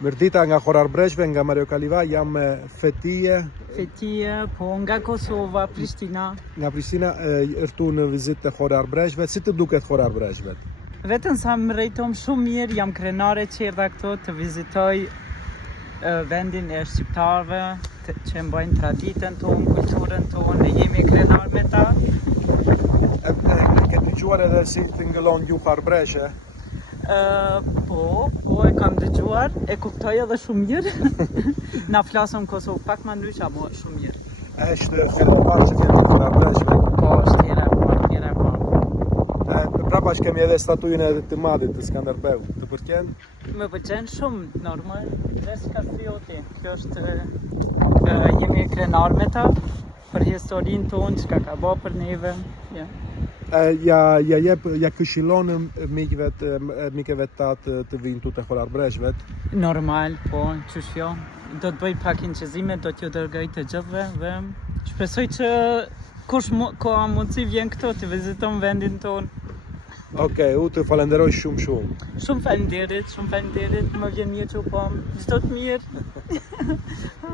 Mirdita nga Horarbreshtve, nga Mario Kaliva, jam me Fetije. Fetije, po nga Kosova, Prishtina. Nga Prishtina, është në vizitë të Horarbreshtve. Si të duket Horarbreshtve? Vetëm sa më rejtom shumë mirë, jam krenare qerdha këto të vizitoj vendin e shqiptarëve që mbajnë traditën tonë, kulturën tonë, jemi krenar me ta. Ke dëgjuar edhe si të ngëllon gjuha arbreshe? Po, e kam dëgjuar, e kuptoj edhe shumë mirë. Na flasëm Kosovë pak më ndryshe, apo shumë mirë. Është herë e parë që vjen në Arbreshtve? Po, është herë e parë. Prapash kemi edhe statujën e të madit të Skanderbeut. Të pëlqen? Më pëlqen shumë, normal. Dhe Kastrioti. Kjo është jemi krenar me ta për historinë tonë, çka ka bërë për neve. Ja këshillon mikëve ta të vinë tu të Horarbreshtve? Normal, po, qysh jo. Do të bëj pak inqezime, do t'ju dërgoj të gjithëve dhe shpresoj që kush ka mundësi vjen këto të viziton vendin tonë. Okej, u të falenderoj shumë. Shumë faleminderit, më vjen mirë që u pam. Çdo të mirë.